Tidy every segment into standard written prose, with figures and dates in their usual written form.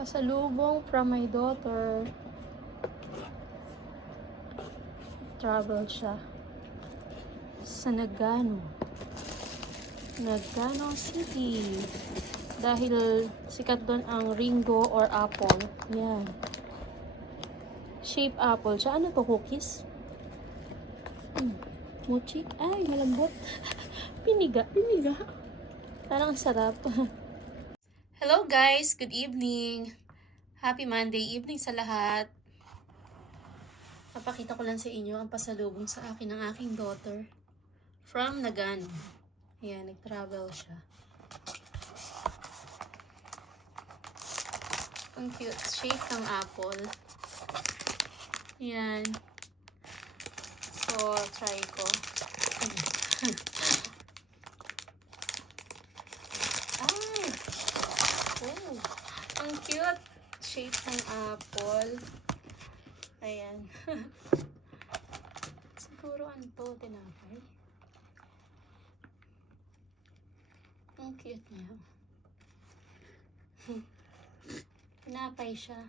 Pasalubong from my daughter. Travel siya sa Nagano. Nagano City. Dahil sikat doon ang Ringo or apple. Yan. Shape apple siya. Ano to? Cookies? Mochi? Ay, malambot. Piniga. Parang sarap. Hello guys! Good evening! Happy Monday evening sa lahat. Papakita ko lang sa inyo ang pasalubong sa akin ng aking daughter from Nagano. Ayan, nag-travel siya. Ang cute shape ng apple. Ayan. So, try ko. Oh, ang cute shape ng apple. Ayan. Siguro ano to, tinapay. Ang cute niya. Tinapay siya.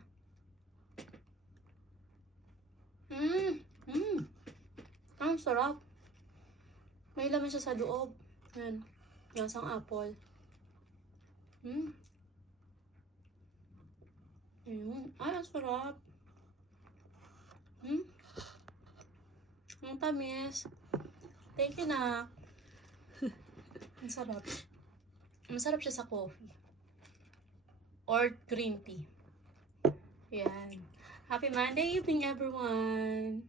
Ang sarap. May laman siya sa loob. Yan. Yung isang apple. Ayun. Ay, ang sarap. Ang tamis. Thank you, na. Ang sarap. Masarap siya sa coffee. Or green tea. Yan. Happy Monday evening, everyone.